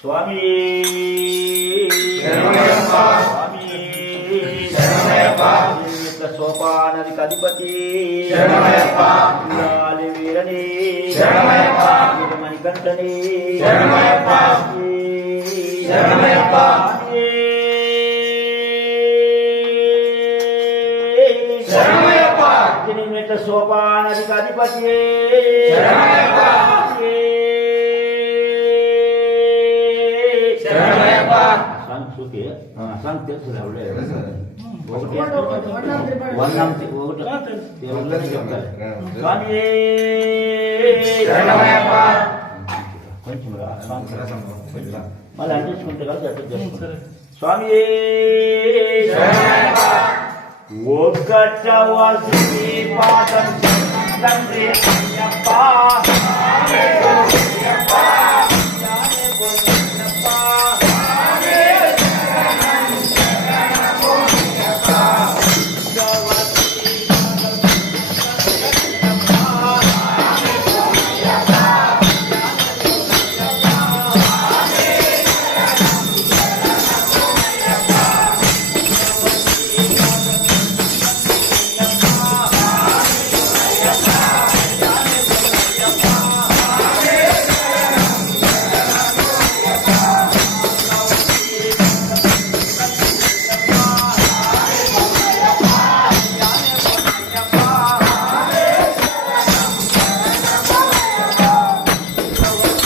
స్వామి సోపానదికి అధిపతి వీరని మణికంఠని సోపానదికి అధిపతి సంస్కృతి సంగ తెలుసు ఒకటి కొంచెం మళ్ళీ అందించుకుంటే కదా స్వామి ఒక్కట వసి పాఠం తండ్రి అయ్యప్ప